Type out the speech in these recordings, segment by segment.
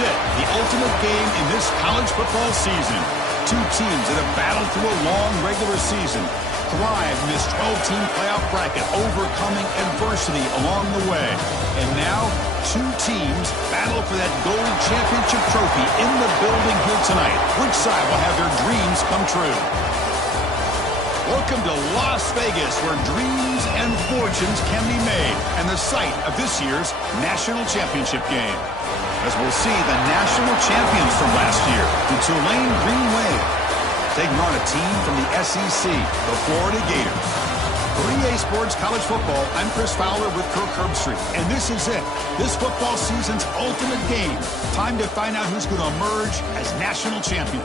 it, the ultimate game in this college football season. Two teams that have battled through a long regular season, thrived in this 12-team playoff bracket, overcoming adversity along the way. And now, two teams battle for that gold championship trophy in the building here tonight. Which side will have their dreams come true? Welcome to Las Vegas, where dreams and fortunes can be made, and the site of this year's national championship game. As we'll see, the national champions from last year, the Tulane Green Wave, taking on a team from the SEC, the Florida Gators. For EA Sports College Football, I'm Chris Fowler with Kirk Herbstreit, and this is it, this football season's ultimate game. Time to find out who's going to emerge as national champion.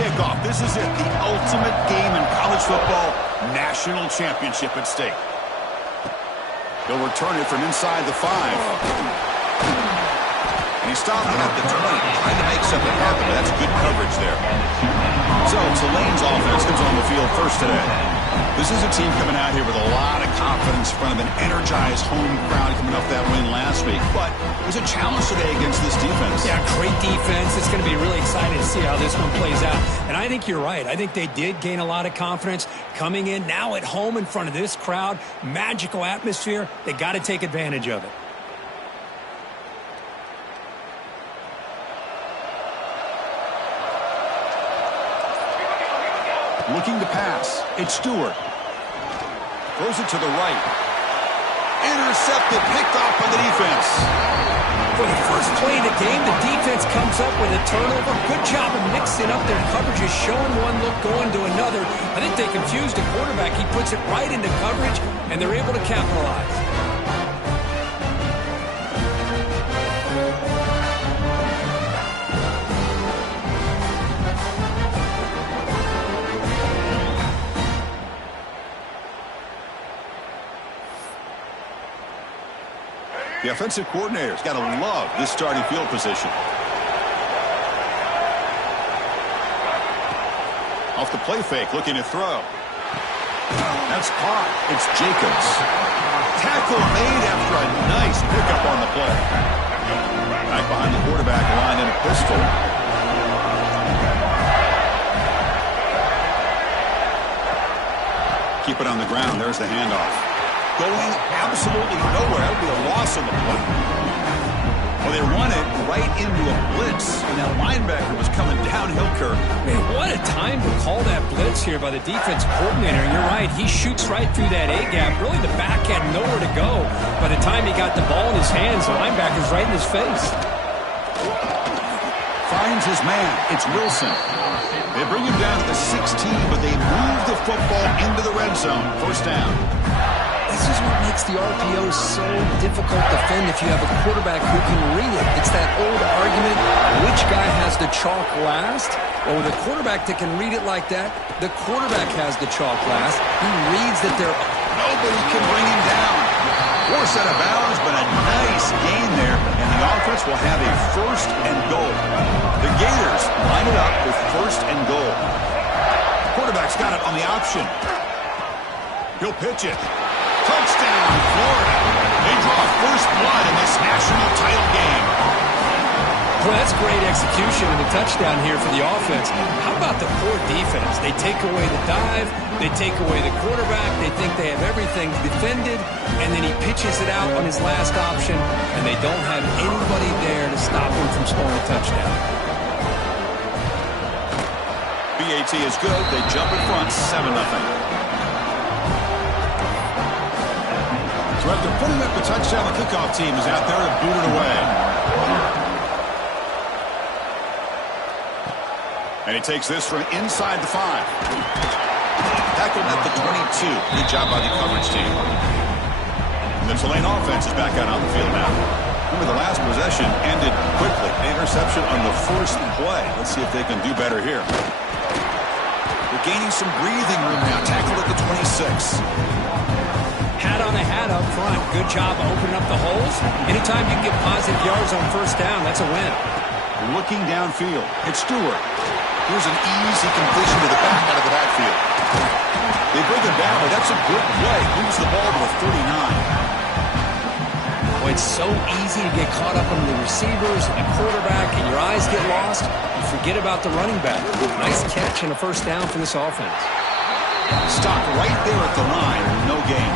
Kickoff. This is it, the ultimate game in college football, national championship at stake. He'll return it from inside the 5. And he stopped it at the 20, trying to make something happen, but that's good coverage there. So Tulane's offense comes on the field first today. This is a team coming out here with a lot of confidence in front of an energized home crowd coming off that win last week. But there's a challenge today against this defense. Yeah, great defense. It's going to be really exciting to see how this one plays out. And I think you're right. I think they did gain a lot of confidence coming in now at home in front of this crowd. Magical atmosphere. They got to take advantage of it. Looking to pass. It's Stewart. Throws it to the right. Intercepted, picked off by the defense. For the first play of the game, the defense comes up with a turnover. Good job of mixing up their coverages, showing one look, going to another. I think they confused the quarterback. He puts it right into coverage, and they're able to capitalize. The offensive coordinator's got to love this starting field position. Off the play fake, looking to throw. That's caught. It's Jacobs. Tackle made after a nice pickup on the play. Back behind the quarterback, line in a pistol. Keep it on the ground. There's the handoff. Going absolutely nowhere. That would be a loss on the play. Well, they run it right into a blitz, and that linebacker was coming downhill, Kirk. Man, what a time to call that blitz here by the defense coordinator. And you're right, he shoots right through that A-gap. Really, the back had nowhere to go. By the time he got the ball in his hands, the linebacker's right in his face. Finds his man. It's Wilson. They bring him down to the 16, but they move the football into the red zone. First down. This is what makes the RPO so difficult to defend if you have a quarterback who can read it. It's that old argument, which guy has the chalk last? Well, with a quarterback that can read it like that, the quarterback has the chalk last. He reads that they're... Nobody can bring him down. Force out of bounds, but a nice gain there, and the offense will have a first and goal. The Gators line it up with first and goal. Quarterback's got it on the option. He'll pitch it. Touchdown, Florida. They draw first blood in this national title game. Well, that's great execution and a touchdown here for the offense. How about the poor defense? They take away the dive, they take away the quarterback, they think they have everything defended, and then he pitches it out on his last option, and they don't have anybody there to stop him from scoring a touchdown. BAT is good. They jump in front, 7-0. So after putting up the touchdown, the kickoff team is out there to boot it away. And he takes this from inside the 5. Tackled at the 22. Good job by the coverage team. And the Tulane offense is back out on the field now. Remember, the last possession ended quickly. An interception on the first play. Let's see if they can do better here. They're gaining some breathing room now. Tackled at the 26. Hat on a hat up front. Good job of opening up the holes. Anytime you can get positive yards on first down, that's a win. Looking downfield. It's Stewart. Here's an easy completion to the back out of the backfield. They bring him down, but that's a good play. Moves the ball to a 39. Well, it's so easy to get caught up on the receivers and the quarterback, and your eyes get lost. You forget about the running back. Nice catch and a first down for this offense. Stopped right there at the line. No gain.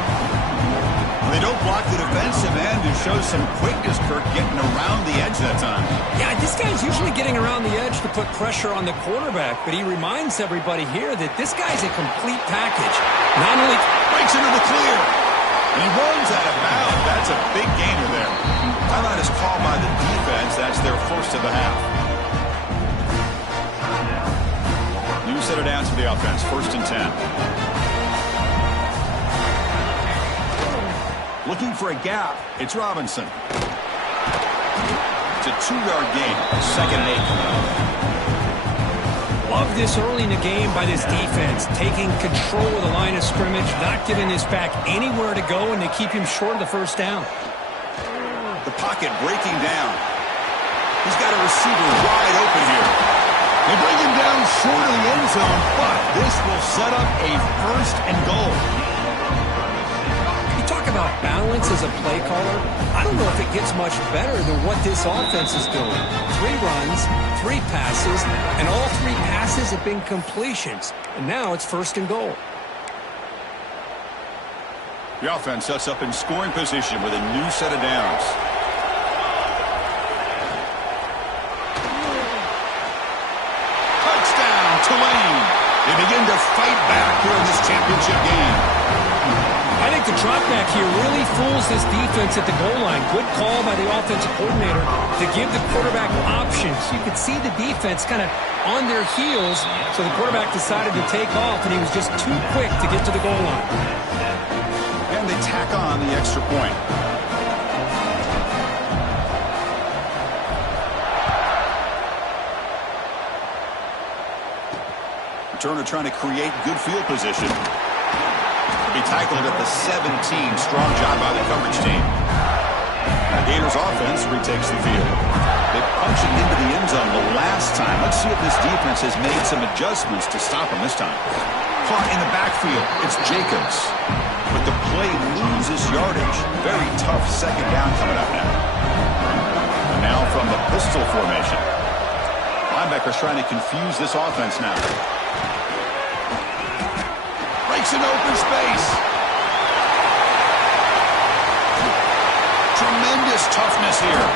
They don't block the defensive end and show some quickness, Kirk, getting around the edge that time. Yeah, this guy's usually getting around the edge to put pressure on the quarterback, but he reminds everybody here that this guy's a complete package. Not only breaks into the clear, and he runs out of bounds. That's a big gainer there. Timeout is called by the defense. That's their first of the half. New set of downs for the offense. 1st and 10. Looking for a gap. It's Robinson. It's a 2-yard gain. 2nd and 8 coming up. Love this early in the game by this defense. Taking control of the line of scrimmage, not giving this back anywhere to go, and they keep him short of the first down. The pocket breaking down. He's got a receiver wide open here. They bring him down short of the end zone, but this will set up a 1st and goal. About balance as a play caller, I don't know if it gets much better than what this offense is doing. 3 runs, 3 passes, and all 3 passes have been completions. And now it's 1st and goal. The offense sets up in scoring position with a new set of downs. Touchdown, Tulane. They begin to fight back here in this championship game. I think the drop back here really fools this defense at the goal line. Good call by the offensive coordinator to give the quarterback options. You could see the defense kind of on their heels, so the quarterback decided to take off, and he was just too quick to get to the goal line. And they tack on the extra point. Turner trying to create good field position. Be tackled at the 17. Strong job by the coverage team. The Gators offense retakes the field. They punched it into the end zone the last time. Let's see if this defense has made some adjustments to stop them this time. Caught in the backfield. It's Jacobs. But the play loses yardage. Very tough 2nd down coming up now. And now from the pistol formation. Linebackers trying to confuse this offense now. Breaks an open space. Tremendous toughness here.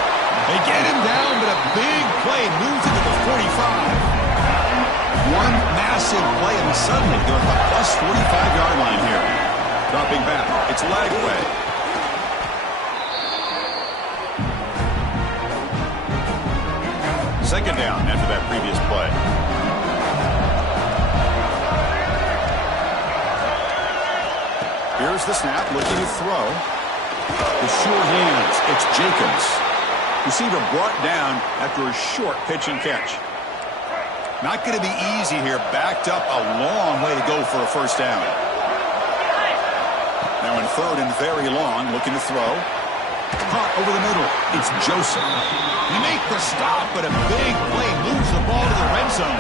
They get him down, but a big play moves into the 45. One massive play, and suddenly they're at the plus 45-yard line here. Dropping back. It's Lagway. Second down after that previous play. Here's the snap, looking to throw. The sure hands, it's Jacobs. Receiver brought down after a short pitch and catch. Not going to be easy here. Backed up a long way to go for a first down. Now in 3rd and very long, looking to throw. Caught over the middle. It's Joseph. He make the stop, but a big play moves the ball to the red zone.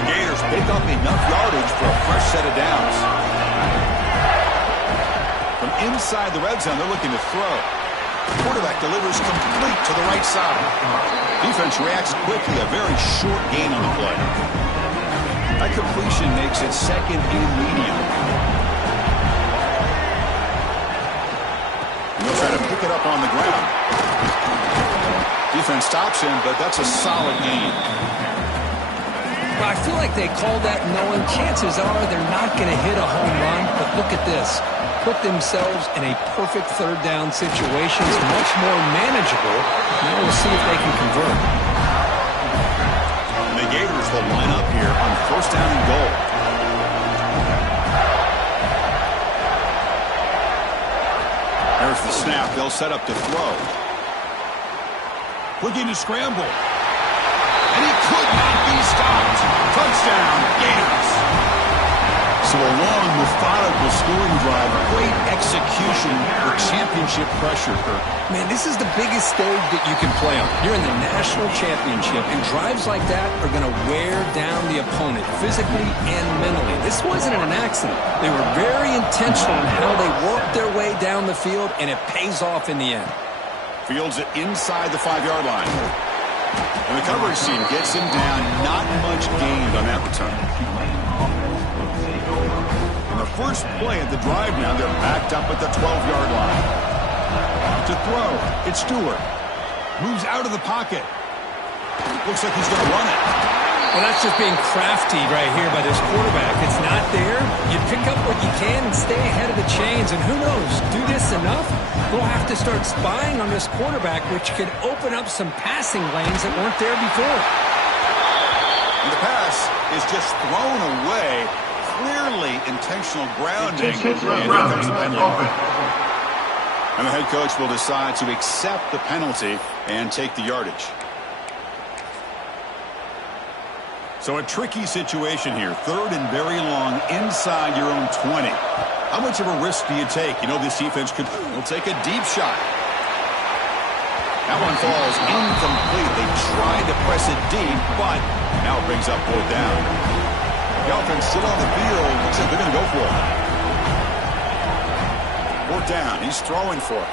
The Gators pick up enough yardage for a fresh set of downs. From inside the red zone, they're looking to throw. Quarterback delivers complete to the right side. Defense reacts quickly, a very short gain on the play. That completion makes it 2nd and medium. And they'll try to pick it up on the ground. Defense stops him, but that's a solid gain. Well, I feel like they called that knowing chances are they're not going to hit a home run, but look at this. Put themselves in a perfect 3rd down situation. It's much more manageable. Now we'll see if they can convert. And the Gators will line up here on 1st down and goal. There's the snap. They'll set up to throw. Looking to scramble. And he could not be stopped. Touchdown, Gators. So a long, methodical scoring drive. Great execution the championship pressure, Kirk. Man, this is the biggest stage that you can play on. You're in the national championship, and drives like that are going to wear down the opponent physically and mentally. This wasn't an accident. They were very intentional in how they worked their way down the field, and it pays off in the end. Fields it inside the 5-yard line. And the coverage team gets him down. Not much gained on that return. On the first play of the drive now, they're backed up at the 12-yard line. To throw, it's Stewart. Moves out of the pocket. Looks like he's going to run it. Well, that's just being crafty right here by this quarterback. It's not there. You pick up what you can and stay ahead of the chains. And who knows, do this enough, they'll have to start spying on this quarterback, which could open up some passing lanes that weren't there before. And the pass is just thrown away. Clearly intentional grounding. And here comes the penalty. And the head coach will decide to accept the penalty and take the yardage. So a tricky situation here. 3rd and very long inside your own 20. How much of a risk do you take? You know, this defense will take a deep shot. That one falls incomplete. They tried to press it deep, but now it brings up 4th down. The offense still on the field. Looks like they're going to go for it. 4th down. He's throwing for it.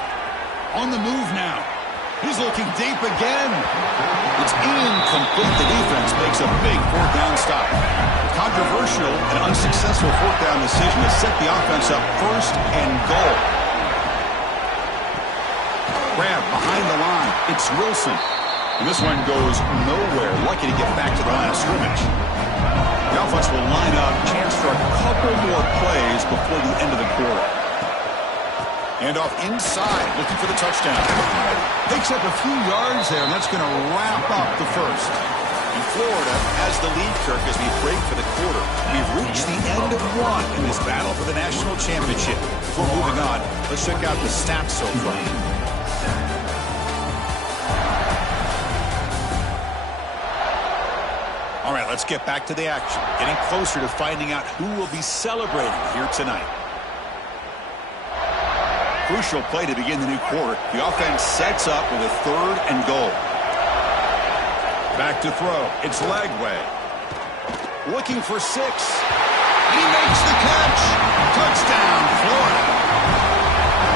On the move now. He's looking deep again. It's incomplete. The defense makes a big 4th down stop. Controversial and unsuccessful 4th down decision to set the offense up 1st and goal. Grab behind the line. It's Wilson. And this one goes nowhere. Lucky to get back to the line of scrimmage. The offense will line up. Chance for a couple more plays before the end of the quarter. And off inside, looking for the touchdown. Picks up a few yards there, and that's going to wrap up the first. And Florida has the lead, Kirk, as we break for the quarter. We've reached the end of one in this battle for the national championship. Before moving on, let's check out the stats so far. All right, let's get back to the action. Getting closer to finding out who will be celebrating here tonight. Crucial play to begin the new quarter. The offense sets up with a 3rd and goal. Back to throw. It's Lagway. Looking for 6. He makes the catch. Touchdown, Florida.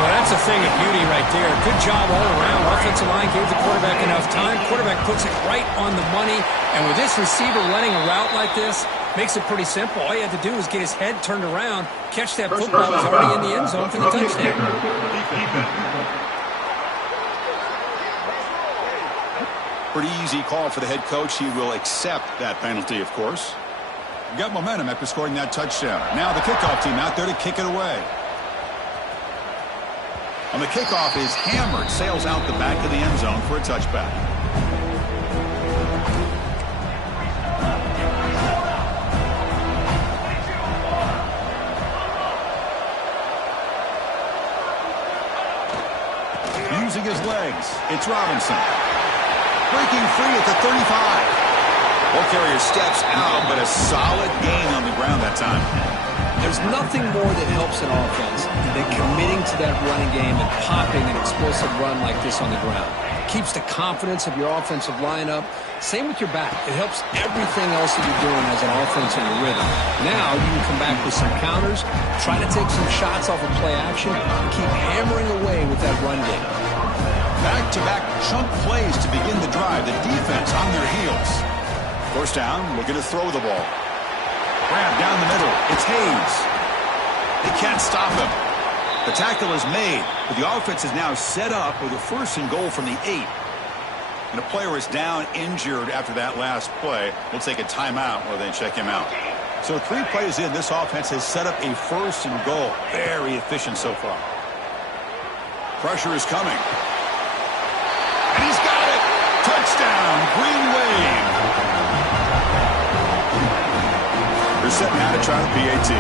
Well, that's a thing of beauty right there. Good job all around. Offensive line gave the quarterback enough time. Quarterback puts it right on the money. And with this receiver running a route like this, makes it pretty simple. All you have to do is get his head turned around, catch that football. It's already in the end zone for the touchdown. Pretty easy call for the head coach. He will accept that penalty, of course. Got momentum after scoring that touchdown. Now the kickoff team out there to kick it away. On the kickoff is hammered, sails out the back of the end zone for a touchback. Using his legs, it's Robinson. Breaking free at the 35. Ball carrier steps out, but a solid gain on the ground that time. There's nothing more that helps an offense than committing to that running game and popping an explosive run like this on the ground. It keeps the confidence of your offensive lineup. Same with your back. It helps everything else that you're doing as an offense in your rhythm. Now you can come back with some counters, try to take some shots off of play action, and keep hammering away with that run game. Back-to-back chunk plays to begin the drive. The defense on their heels. 1st down, looking to throw the ball. Grab down the middle. It's Hayes. They can't stop him. The tackle is made, but the offense is now set up with a 1st and goal from the 8. And a player is down injured after that last play. We'll take a timeout while they check him out. So 3 plays in, this offense has set up a 1st and goal. Very efficient so far. Pressure is coming. And he's got it. Touchdown, Green Wave. They're setting out to try the PAT.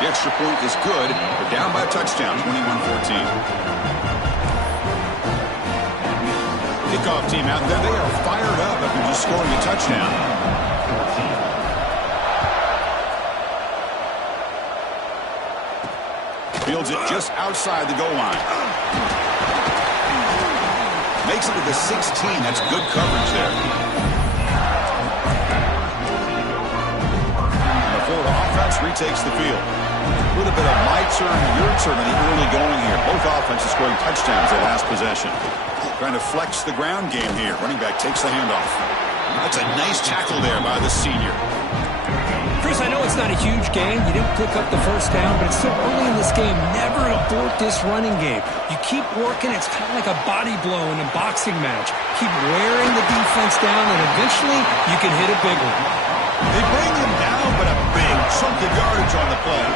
The extra point is good. They're down by a touchdown, 21-14. Kickoff team out there, they are fired up after just scoring a touchdown. Fields it just outside the goal line. Makes it to the 16. That's good coverage there. The Florida offense retakes the field. A little bit of my turn, your turn in the early going here. Both offenses scoring touchdowns at last possession. Trying to flex the ground game here. Running back takes the handoff. That's a nice tackle there by the senior. Chris, I know it's not a huge game. You didn't pick up the first down, but it's still early in this game. Never abort this running game. You keep working. It's kind of like a body blow in a boxing match. Keep wearing the defense down, and eventually you can hit a big one. They bring him down, but a big chunk of yardage on the play.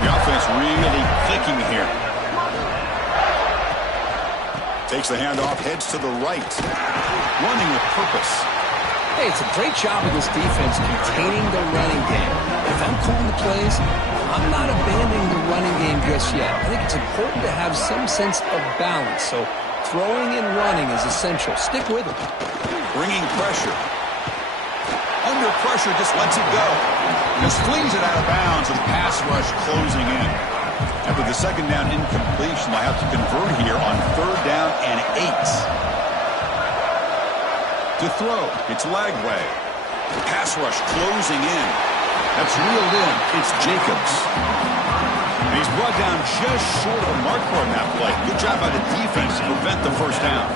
The offense really clicking here. Takes the handoff, heads to the right. Running with purpose. Hey, it's a great job of this defense containing the running game. If I'm calling the plays, I'm not abandoning the running game just yet. I think it's important to have some sense of balance. So throwing and running is essential. Stick with it. Bringing pressure. Under pressure, just lets it go. Just flings it out of bounds with pass rush closing in. After the second down incompletion, they'll have to convert here on 3rd down and 8. To throw, it's Lagway. The pass rush closing in. That's reeled in. It's Jacobs. And he's brought down just short of a marker on that play. Good job by the defense to prevent the first down.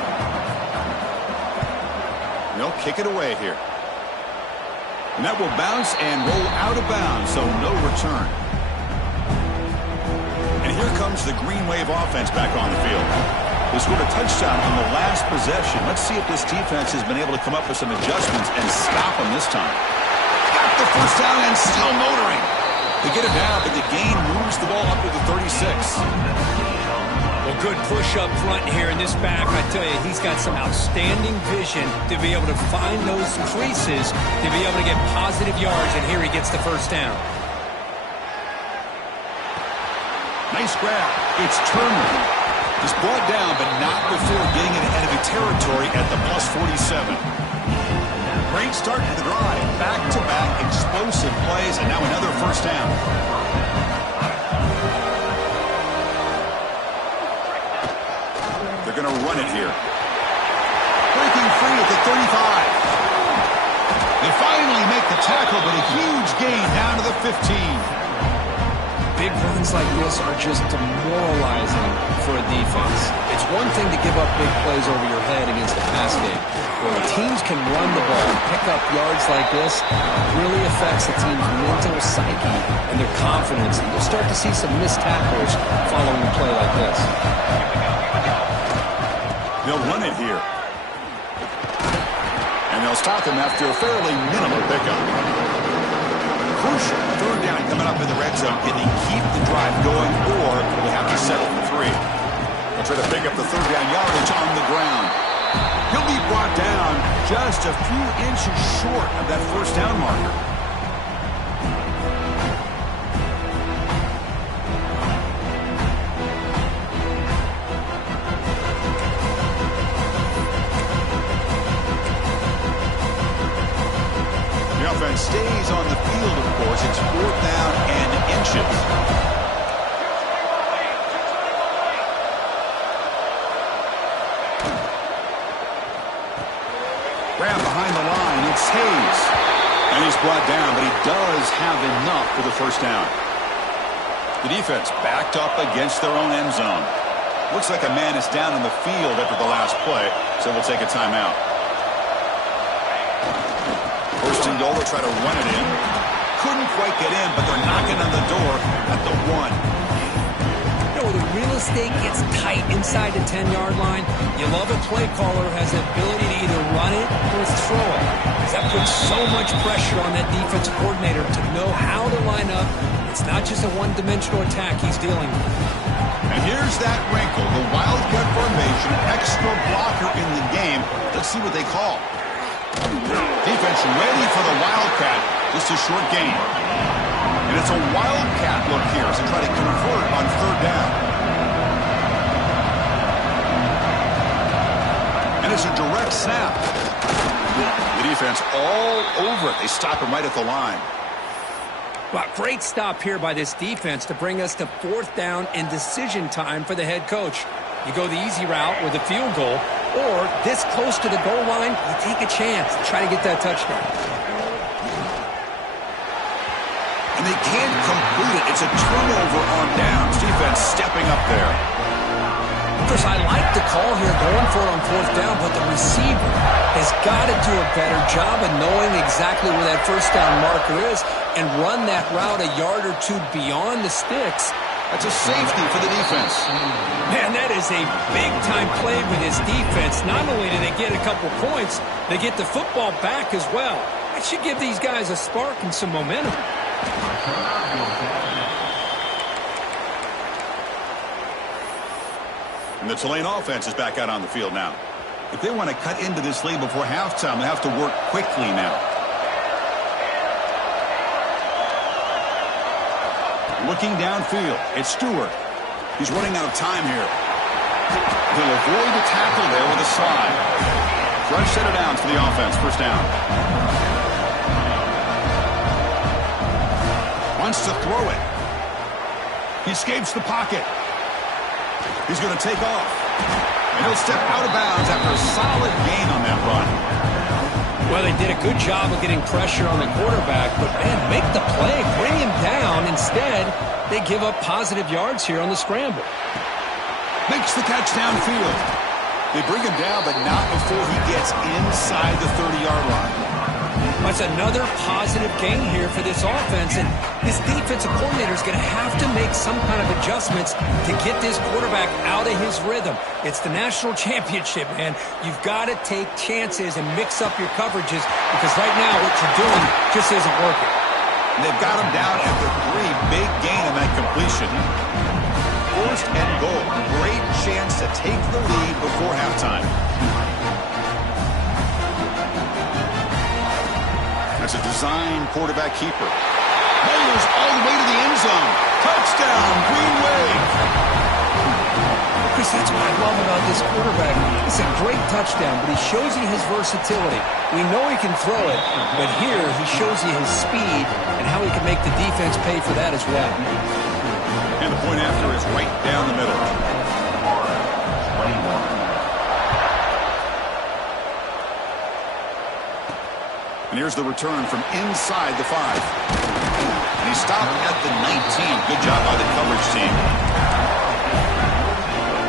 They'll kick it away here. And that will bounce and roll out of bounds, so no return. And here comes the Green Wave offense back on the field. They scored a touchdown on the last possession. Let's see if this defense has been able to come up with some adjustments and stop them this time. Got the first down and still motoring. They get it down, but the gain moves the ball up to the 36. Well, good push up front here in this back. I tell you, he's got some outstanding vision to be able to find those creases, to be able to get positive yards, and here he gets the first down. Nice grab. It's Turner. He's brought down, but not before getting it ahead of the territory at the plus 47. Great start to the drive. Back-to-back explosive plays, and now another first down. They're going to run it here. Breaking free at the 35. They finally make the tackle, but a huge gain down to the 15. Big runs like this are just demoralizing for a defense. It's one thing to give up big plays over your head against the pass game. When teams can run the ball and pick up yards like this, it really affects the team's mental psyche and their confidence. And you'll start to see some missed tackles following a play like this. They'll run it here. And they'll stop him after a fairly minimal pickup. Crucial 3rd down coming up in the red zone. Can he keep the drive going, or will he have to settle for 3? They'll try to pick up the 3rd down yardage on the ground. He'll be brought down just a few inches short of that first down marker. The offense stays on the field, of course. It's 4th down and inches. Grab behind the line. It's Hayes. And he's brought down, but he does have enough for the first down. The defense backed up against their own end zone. Looks like a man is down in the field after the last play, so we'll take a timeout. First and goal, they'll try to run it in. Couldn't quite get in, but they're knocking on the door at the 1. The real estate gets tight inside the 10-yard line. You love a play caller who has the ability to either run it or throw it. That puts so much pressure on that defensive coordinator to know how to line up. It's not just a one-dimensional attack he's dealing with. And here's that wrinkle, the wildcat formation, extra blocker in the game. Let's see what they call. Defense ready for the wildcat. Just a short gain. And it's a wildcat look here as they try to convert on 3rd down. And it's a direct snap. The defense all over it. They stop him right at the line. Well, great stop here by this defense to bring us to 4th down and decision time for the head coach. You go the easy route with a field goal, or this close to the goal line, you take a chance to try to get that touchdown. And they can't complete it. It's a turnover on downs. Defense stepping up there. Chris, I like the call here going for it on 4th down, but the receiver has got to do a better job of knowing exactly where that 1st down marker is and run that route a yard or two beyond the sticks. That's a safety for the defense. Man, that is a big-time play with his defense. Not only do they get a couple points, they get the football back as well. That should give these guys a spark and some momentum. And the Tulane offense is back out on the field now. If they want to cut into this lead before halftime, they have to work quickly now. Looking downfield, it's Stewart. He's running out of time here. He'll avoid the tackle there with a slide. Fresh set of downs for the offense, 1st down. Wants to throw it. He escapes the pocket. He's going to take off. And he'll step out of bounds after a solid gain on that run. Well, they did a good job of getting pressure on the quarterback, but, man, make the play, bring him down. Instead, they give up positive yards here on the scramble. Makes the catch downfield. They bring him down, but not before he gets inside the 30-yard line. That's another positive gain here for this offense, and this defensive coordinator is going to have to make some kind of adjustments to get this quarterback out of his rhythm. It's the national championship, man. You've got to take chances and mix up your coverages because right now what you're doing just isn't working. They've got him down after 3. Big gain on that completion. 1st and goal. Great chance to take the lead before halftime. That's a design quarterback keeper. Measures all the way to the end zone. Touchdown, Green Wave. Chris, that's what I love about this quarterback. It's a great touchdown, but he shows you his versatility. We know he can throw it, but here he shows you his speed and how he can make the defense pay for that as well. And the point after is right down the middle. And here's the return from inside the 5. And he stopped at the 19. Good job by the coverage team.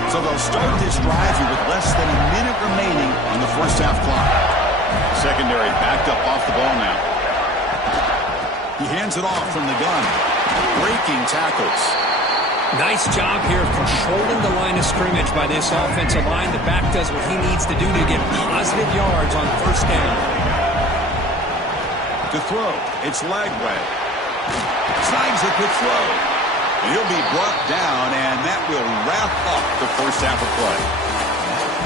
So they'll start this drive here with less than a minute remaining on the 1st half clock. Secondary backed up off the ball now. He hands it off from the gun. Breaking tackles. Nice job here controlling the line of scrimmage by this offensive line. The back does what he needs to do to get positive yards on 1st down. To throw, it's Lagway. Slides a quick throw. And he'll be brought down, and that will wrap up the 1st half of play.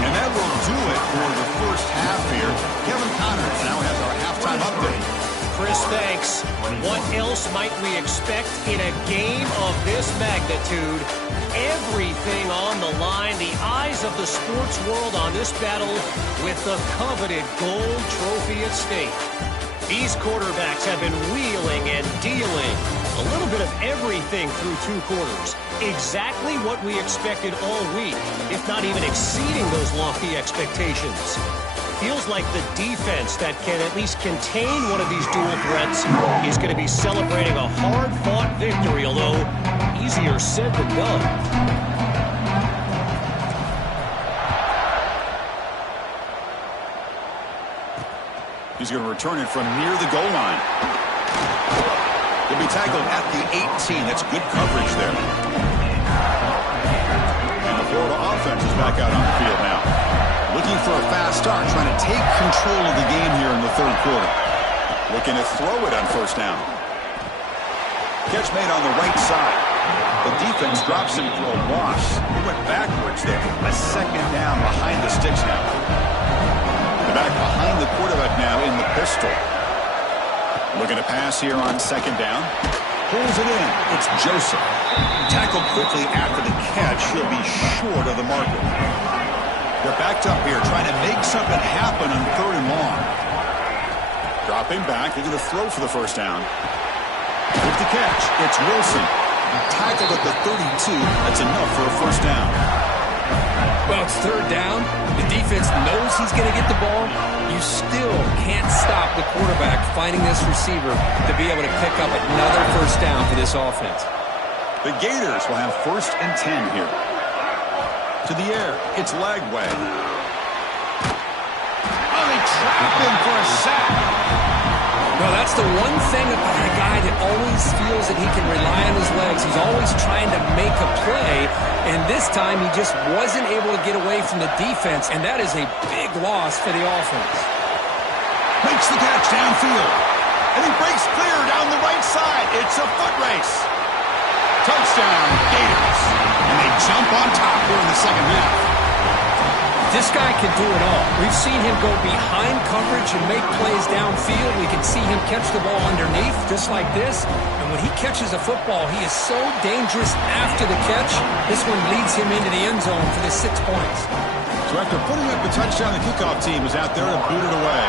And that will do it for the 1st half here. Kevin Connors now has our halftime update. Chris, thanks. What else might we expect in a game of this magnitude? Everything on the line, the eyes of the sports world on this battle with the coveted gold trophy at stake. These quarterbacks have been wheeling and dealing. A little bit of everything through 2 quarters. Exactly what we expected all week, if not even exceeding those lofty expectations. Feels like the defense that can at least contain one of these dual threats is going to be celebrating a hard-fought victory, although easier said than done. He's going to return it from near the goal line. He'll be tackled at the 18. That's good coverage there. And the Florida offense is back out on the field now. Looking for a fast start, trying to take control of the game here in the 3rd quarter. Looking to throw it on 1st down. Catch made on the right side. The defense drops him for a loss. He went backwards there. A 2nd down behind the sticks now. Back behind the quarterback now in the pistol. Looking to pass here on 2nd down. Pulls it in. It's Joseph. Tackled quickly after the catch. He'll be short of the marker. They're backed up here trying to make something happen on 3rd and long. Dropping back. They're going to throw for the 1st down. With the catch, it's Wilson. Tackled at the 32. That's enough for a first down. Well, it's third down. The defense knows he's going to get the ball. You still can't stop the quarterback finding this receiver to be able to pick up another first down for this offense. The Gators will have 1st and 10 here. To the air, it's Lagway. Oh, they trap him for a sack. Well, that's the one thing about a guy that always feels that he can rely on his legs. He's always trying to make a play, and this time he just wasn't able to get away from the defense, and that is a big loss for the offense. Makes the catch downfield, and he breaks clear down the right side. It's a foot race. Touchdown, Gators, and they jump on top here in the second half. This guy can do it all. We've seen him go behind coverage and make plays downfield. We can see him catch the ball underneath, just like this. And when he catches a football, he is so dangerous after the catch. This one leads him into the end zone for the 6 points. So after putting up a touchdown, the kickoff team is out there to boot it away.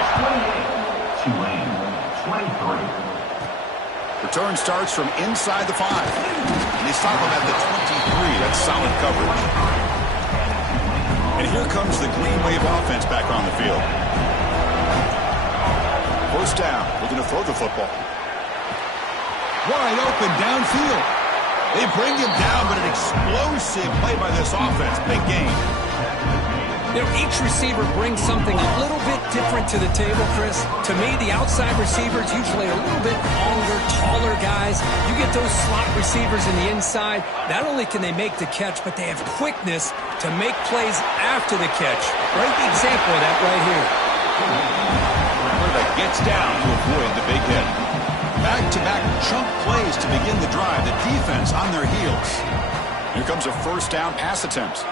Return starts from inside the 5. And they stop him at the 23. That's solid coverage. And here comes the Green Wave offense back on the field. First down, looking to throw the football. Wide open downfield. They bring him down, but an explosive play by this offense. Big gain. You know, each receiver brings something a little bit different to the table, Chris. To me, the outside receivers, usually a little bit longer, taller guys. You get those slot receivers in the inside, not only can they make the catch, but they have quickness to make plays after the catch. Right example of that right here. Quarterback gets down to avoid the big hit. Back-to-back chunk plays to begin the drive. The defense on their heels. Here comes a first down pass attempt.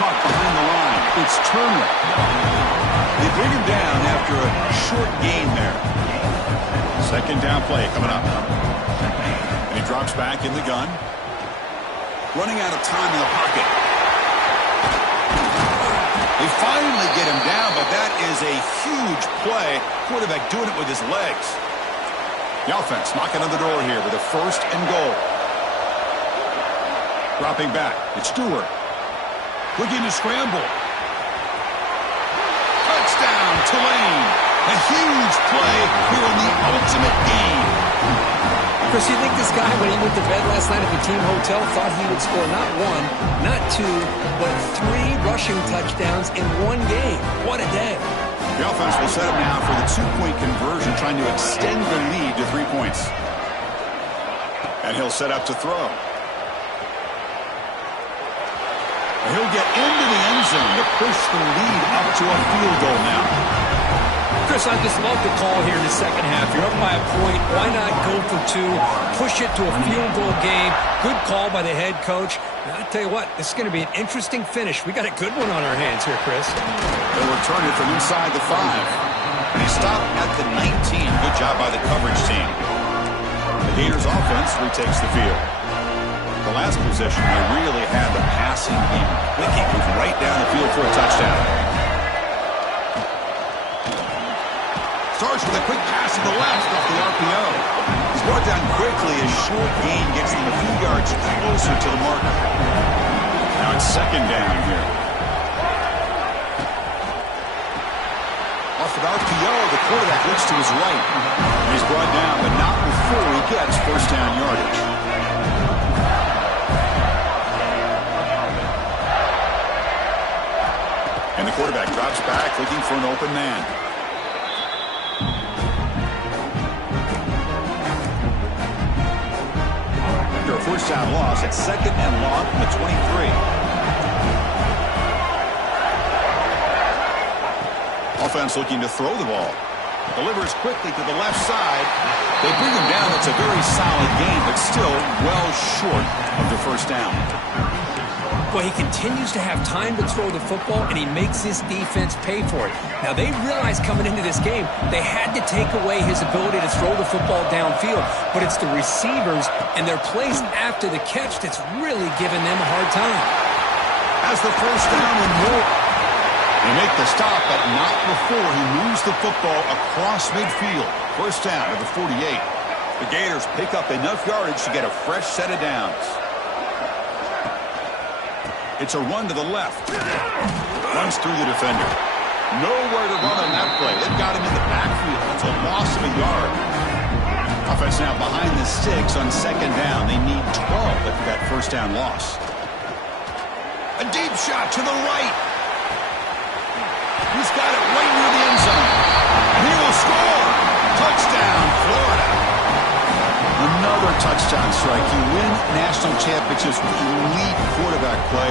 Caught behind the line. It's Turner. They bring him down after a short gain there. Second down play coming up. And he drops back in the gun. Running out of time in the pocket. They finally get him down, but that is a huge play. Quarterback doing it with his legs. The offense knocking on the door here with a 1st and goal. Dropping back. It's Stewart. Looking to scramble. Touchdown, Tulane. A huge play here in the ultimate game. Chris, you think this guy, when he went to bed last night at the team hotel, thought he would score not 1, not 2, but 3 rushing touchdowns in one game? What a day. The offense will set up now for the 2-point conversion, trying to extend the lead to 3 points. And he'll set up to throw. And he'll get into the end zone to push the lead up to a field goal now. Chris, I just love the call here in the second half. You're up by a point. Why not go for 2? Push it to a field goal game. Good call by the head coach. And I'll tell you what, this is going to be an interesting finish. We got a good one on our hands here, Chris. They'll return it from inside the 5. And they stop at the 19. Good job by the coverage team. The Gators offense retakes the field. The last possession, they really had the passing game clicking. Moved right down the field for a touchdown. Starts with a quick pass to the left off the RPO. He's brought down quickly. A short gain gets them a few yards closer to the marker. Now it's second down here. Off an RPO, the quarterback looks to his right. And he's brought down, but not before he gets first down yardage. And the quarterback drops back, looking for an open man. After a first down loss, it's second and long from the 23. Offense looking to throw the ball. Delivers quickly to the left side. They bring him down. It's a very solid game, but still well short of the first down. Well, he continues to have time to throw the football, and he makes this defense pay for it. Now, they realized coming into this game, they had to take away his ability to throw the football downfield. But it's the receivers and their plays after the catch that's really giving them a hard time. As the first down and more. They make the stop, but not before he moves the football across midfield. First down at the 48. The Gators pick up enough yardage to get a fresh set of downs. It's a run to the left. Runs through the defender. Nowhere to run on that play. They've got him in the backfield. It's a loss of a yard. Offense now behind the sticks on second down. They need 12 after that first down loss. A deep shot to the right. He's got it right near the end zone. And he will score. Touchdown, Florida. Another touchdown strike. You win national championships with elite quarterback play.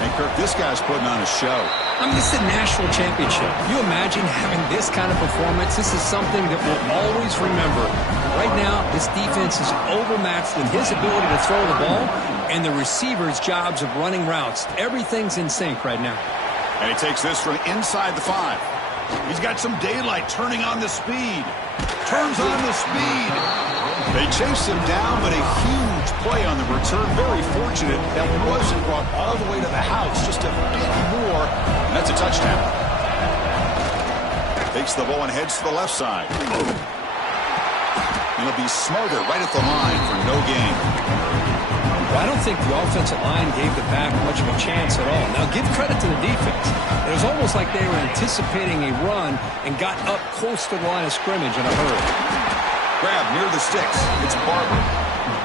And, Kirk, this guy's putting on a show. I mean, this is a national championship. You imagine having this kind of performance? This is something that we'll always remember. Right now, this defense is overmatched in his ability to throw the ball and the receivers' jobs of running routes. Everything's in sync right now. And he takes this from inside the 5. He's got some daylight turning on the speed. Turns on the speed. They chase him down, but a huge play on the return. Very fortunate that wasn't brought all the way to the house. Just a bit more, and that's a touchdown. Takes the ball and heads to the left side. He'll be smarter right at the line for no gain. Well, I don't think the offensive line gave the back much of a chance at all. Now, give credit to the defense. It was almost like they were anticipating a run and got up close to the line of scrimmage in a hurry. Grab near the sticks. It's Barber.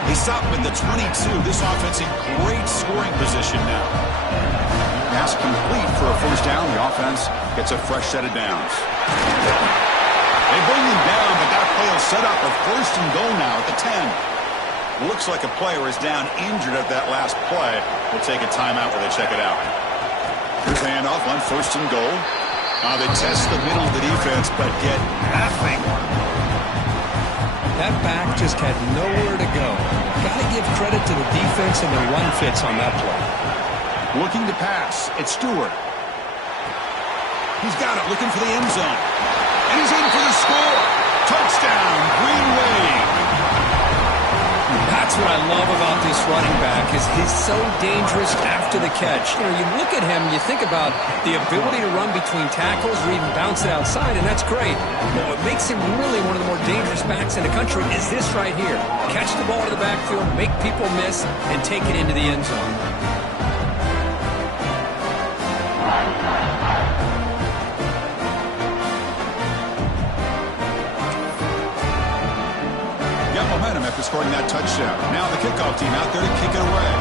They stop him at the 22. This offense in great scoring position now. Pass complete for a first down. The offense gets a fresh set of downs. They bring him down, but that play will set up a first and goal now at the 10. Looks like a player is down injured at that last play. We'll take a timeout where they check it out. Here's the handoff on first and goal. They test the middle of the defense, but get nothing. That back just had nowhere to go. Got to give credit to the defense and the run fits on that play. Looking to pass. It's Stewart. He's got it, looking for the end zone. And he's in for the score. Touchdown, Green Wave. That's what I love about this running back is he's so dangerous after the catch. You know, you look at him, you think about the ability to run between tackles or even bounce it outside, and that's great. But what makes him really one of the more dangerous backs in the country is this right here. Catch the ball to the backfield, make people miss, and take it into the end zone. Momentum after scoring that touchdown. Now the kickoff team out there to kick it away.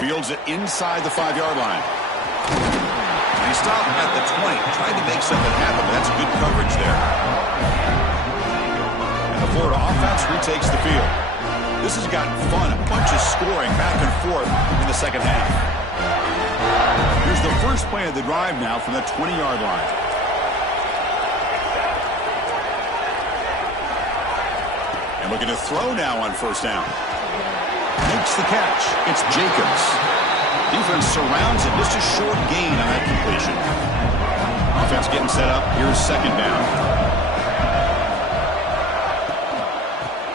Fields it inside the 5-yard line. And he stopped at the 20, tried to make something happen, but that's good coverage there. And the Florida offense retakes the field. This has gotten fun, a bunch of scoring back and forth in the second half. Here's the first play of the drive now from the 20-yard line. And looking to throw now on first down. Makes the catch. It's Jacobs. Defense surrounds him. Just a short gain on that completion. Offense getting set up. Here's second down.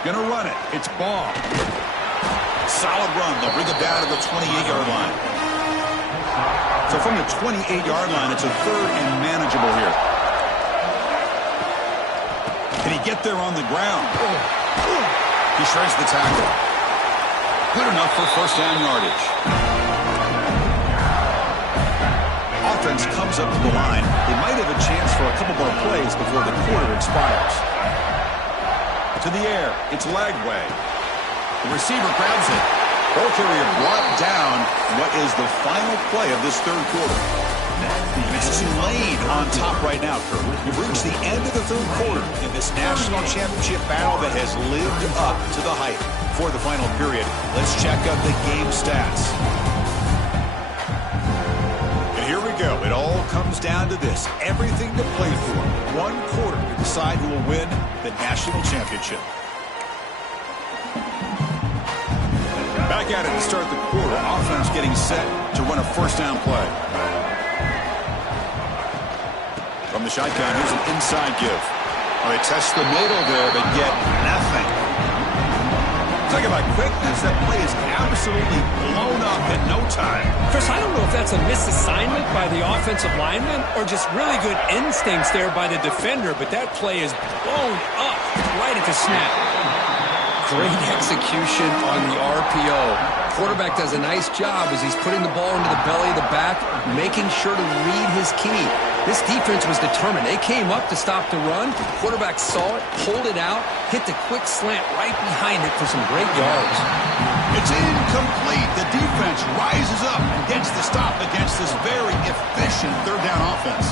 Gonna run it. It's Baugh. Solid run. They'll bring it down to the 28-yard line. So from the 28-yard line, it's a third and manageable here. Can he get there on the ground? He shreds the tackle. Good enough for first down yardage. Offense comes up to the line. They might have a chance for a couple more plays before the quarter expires. To the air, it's Lagway. The receiver grabs it. Ball carrier brought down. What is the final play of this third quarter? And it's Tulane on top right now, Kurt. We've reached the end of the third quarter in this national championship battle that has lived up to the hype. For the final period, let's check out the game stats. And here we go. It all comes down to this. Everything to play for. One quarter to decide who will win the national championship. Back at it to start the quarter. Offense getting set to run a first down play. From From the shotgun, here's an inside give. Well, they test the middle there, but get nothing. Talk about quickness. That play is absolutely blown up in no time. Chris, I don't know if that's a misassignment by the offensive lineman or just really good instincts there by the defender, but that play is blown up right at the snap. Great execution on the RPO. Quarterback does a nice job as he's putting the ball into the belly of the back, making sure to read his key. This defense was determined. They came up to stop the run. Quarterback saw it, pulled it out, hit the quick slant right behind it for some great yards. It's incomplete. The defense rises up and gets the stop against this very efficient third down offense.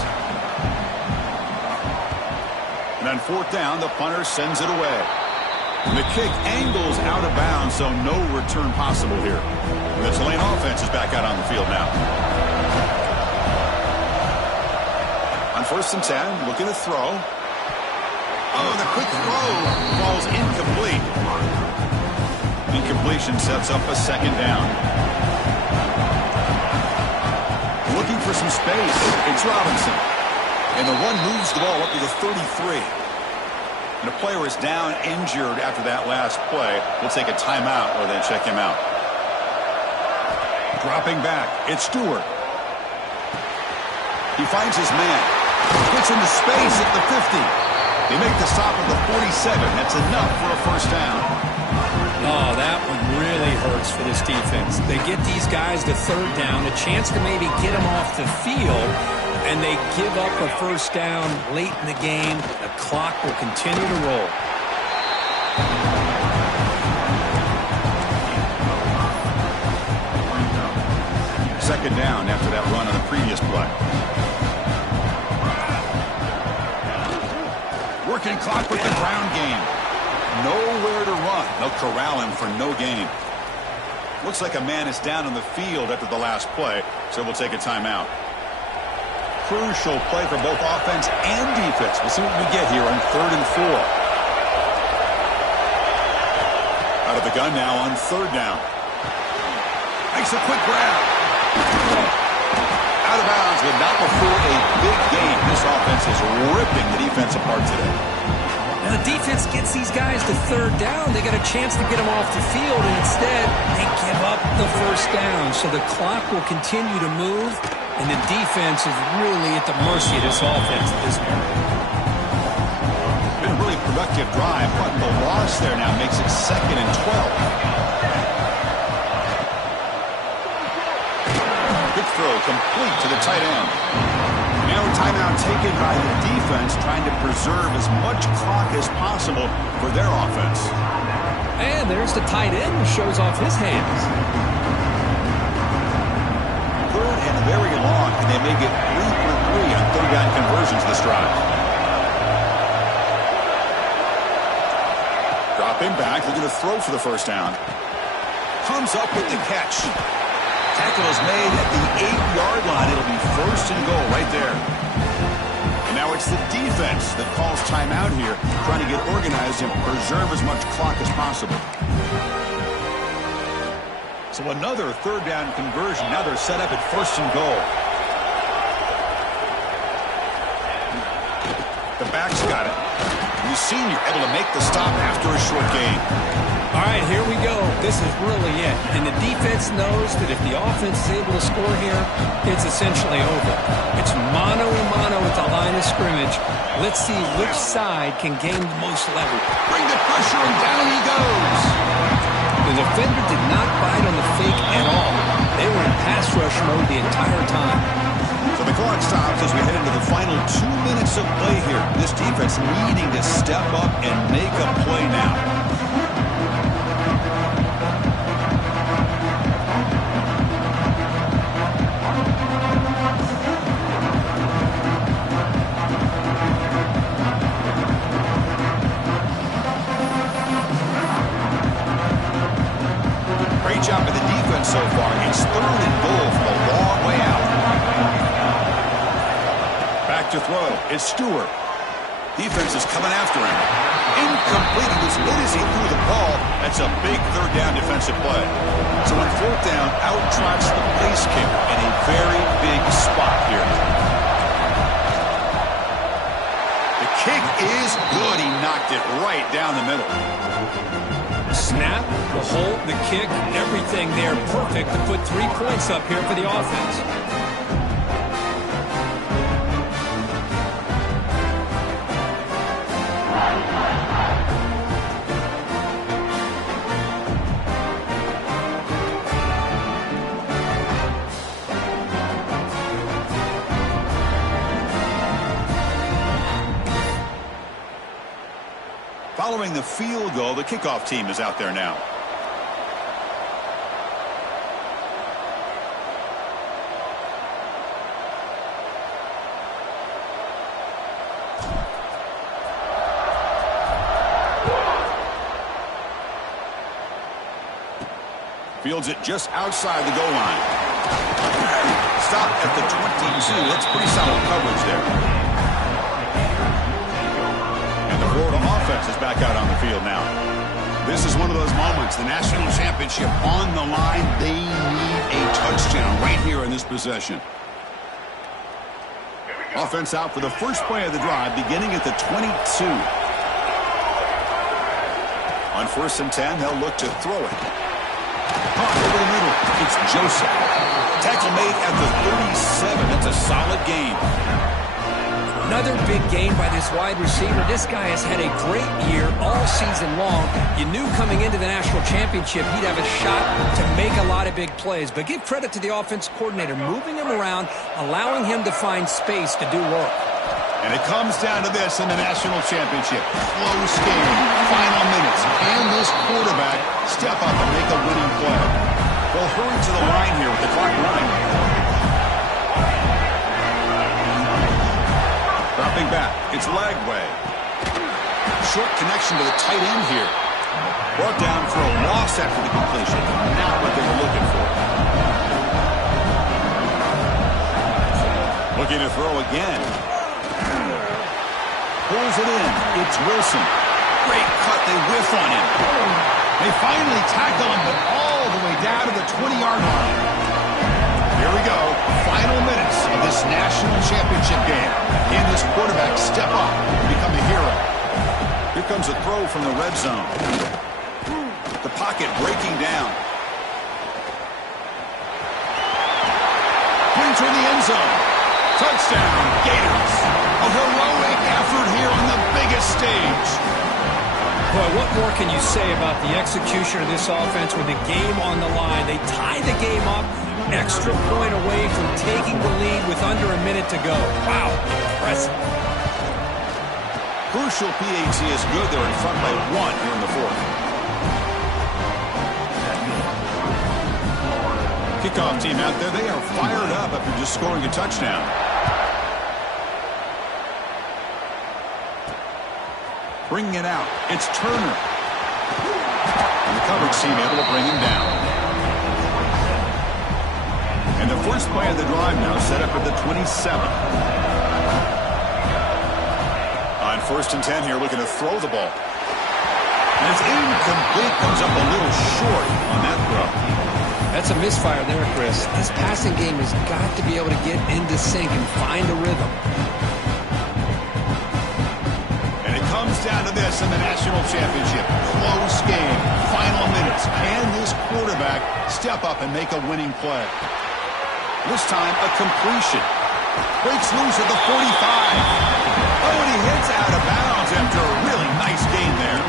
And on fourth down, the punter sends it away. And the kick angles out of bounds, so no return possible here. The Tulane offense is back out on the field now. On 1st and 10, looking to throw. Oh, the quick throw falls incomplete. Incompletion sets up a second down. Looking for some space. It's Robinson. And the run moves the ball up to the 33. And a player is down injured after that last play. We'll take a timeout or then check him out. Dropping back, it's Stewart. He finds his man. Gets into space at the 50. They make the stop at the 47. That's enough for a first down. Oh, that one really hurts for this defense. They get these guys to third down, a chance to maybe get them off the field, and they give up a first down late in the game. The clock will continue to roll. Second down after that run on the previous play. Working clock with the ground game. Nowhere to run. They'll corral him for no gain. Looks like a man is down on the field after the last play, so we'll take a timeout. Crucial play for both offense and defense. We'll see what we get here on 3rd and 4. Out of the gun now on 3rd down. Makes a quick grab. Out of bounds, but not before a big game. This offense is ripping the defense apart today. Now the defense gets these guys to third down. They got a chance to get them off the field, and instead they give up the first down. So the clock will continue to move, and the defense is really at the mercy of this offense at this point. Been a really productive drive, but the loss there now makes it 2nd and 12. Good throw, complete to the tight end. Now a timeout taken by the defense, trying to preserve as much clock as possible for their offense. And there's the tight end who shows off his hands. 3rd and very long, and they make it 3 for 3 on third down conversions this drive. Dropping back, looking to throw for the first down. Comes up with the catch. Tackle is made at the 8-yard line. It'll be 1st and goal right there. And now it's the defense that calls timeout here, trying to get organized and preserve as much clock as possible. So another third down conversion. Now they're set up at 1st and goal. The back's got it. The senior able to make the stop after a short gain. All right, here we go. This is really it. And the defense knows that if the offense is able to score here, it's essentially over. It's mano-a-mano at the line of scrimmage. Let's see which side can gain the most leverage. Bring the pressure, and down he goes. The defender did not bite on the fake at all. They were in pass rush mode the entire time. So the clock stops as we head into the final 2 minutes of play here. This defense needing to step up and make a play now. Great job by the defense so far. It's 3rd and goal from a long way out. Back to throw. It's Stewart. Defense is coming after him. Incomplete. He was lit as he threw the ball. That's a big third down defensive play. So on 4th down, out trots the place kicker in a very big spot here. kick is good. He knocked it right down the middle. Snap, the hold, the kick, everything there perfect to put 3 points up here for the offense. Following the field goal, the kickoff team is out there now. Fields it just outside the goal line. Stop at the 22. That's pretty solid coverage there. Florida offense is back out on the field now. This is one of those moments, the national championship on the line. They need a touchdown right here in this possession. Offense out for the first play of the drive, beginning at the 22. On 1st and 10, they'll look to throw it. Caught over the middle. It's Joseph. Tackle made at the 37. That's a solid gain. Another big game by this wide receiver. This guy has had a great year all season long. You knew coming into the national championship he'd have a shot to make a lot of big plays. But give credit to the offense coordinator, moving him around, allowing him to find space to do work. And it comes down to this in the national championship. Close game, final minutes. Can this quarterback step up and make a winning play? They'll hurry to the line here with the clock running. Dropping back, it's Lagway. Short connection to the tight end here. Brought down for a loss after the completion. Not what they were looking for. Looking to throw again. Pulls it in. It's Wilson. Great cut. They whiff on him. They finally tackle him, but all the way down to the 20-yard line. Here we go. Final minutes of this national championship game. Can this quarterback step up and become a hero? Here comes a throw from the red zone. The pocket breaking down. Putting toward the end zone. Touchdown, Gators. A heroic effort here on the biggest stage. Boy, what more can you say about the execution of this offense with the game on the line? They tied the game up. Extra point away from taking the lead with under a minute to go. Wow, impressive. Crucial PAT is good. They're in front by 1 here in the 4th. Kickoff team out there. They are fired up after just scoring a touchdown. Bringing it out. It's Turner. And the coverage team able to bring him down. And the first play of the drive now set up at the 27. On 1st and 10 here, looking to throw the ball. And it's incomplete. Comes up a little short on that throw. That's a misfire there, Chris. This passing game has got to be able to get into sync and find a rhythm. And it comes down to this in the national championship. Close game. Final minutes. Can this quarterback step up and make a winning play? This time, a completion. Breaks loose at the 45. Oh, and he hits out of bounds after a really nice game there.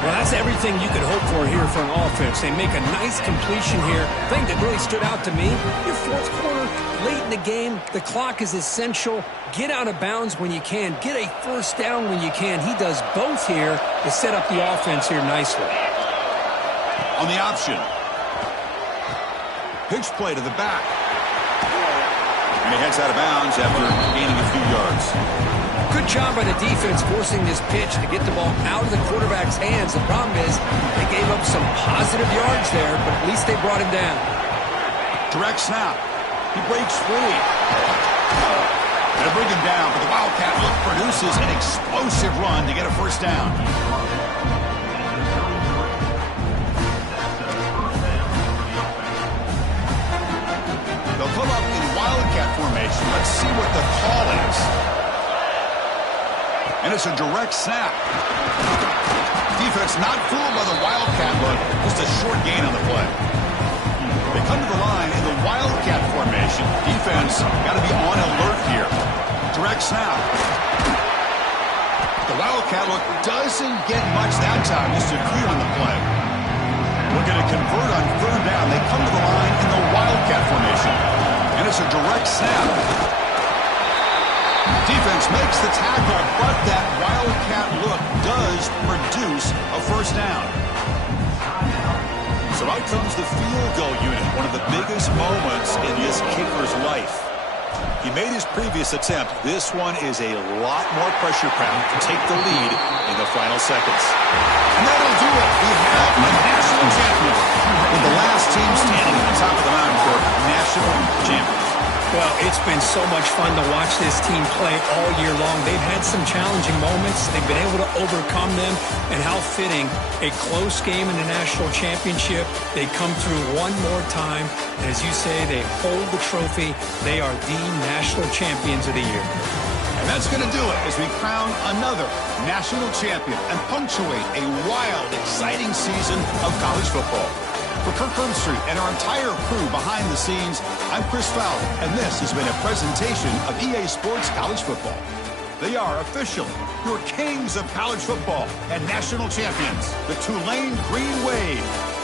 Well, that's everything you could hope for here for an offense. They make a nice completion here. Thing that really stood out to me, your 4th quarter, late in the game, the clock is essential. Get out of bounds when you can. Get a first down when you can. He does both here to set up the offense here nicely. On the option. Pitch play to the back. And he heads out of bounds after gaining a few yards. Good job by the defense forcing this pitch to get the ball out of the quarterback's hands. The problem is they gave up some positive yards there, but at least they brought him down. Direct snap. He breaks free. They'll bring him down, but the Wildcat look produces an explosive run to get a first down. They'll come up in Wildcat formation. Let's see what the call is. And it's a direct snap. Defense not fooled by the Wildcat look. Just a short gain on the play. They come to the line in the Wildcat formation. Defense got to be on alert here. Direct snap. The Wildcat look doesn't get much that time. Just a few on the play. Looking to convert on third down. They come to the line in the Wildcat formation. And it's a direct snap. Defense makes the tackle, but that Wildcat look does produce a first down. So out comes the field goal unit, one of the biggest moments in this kicker's life. He made his previous attempt. This one is a lot more pressure packed to take the lead in the final seconds. And that'll do it. We have a national champion with the last team standing at the top of the mountain for national champions. Well, it's been so much fun to watch this team play all year long. They've had some challenging moments. They've been able to overcome them. And how fitting, a close game in the national championship. They come through one more time. And as you say, they hold the trophy. They are the national champions of the year. And that's going to do it as we crown another national champion and punctuate a wild, exciting season of college football. For Kirk Herbstreit and our entire crew behind the scenes, I'm Chris Fowler, and this has been a presentation of EA Sports College Football. They are officially your kings of college football and national champions, the Tulane Green Wave.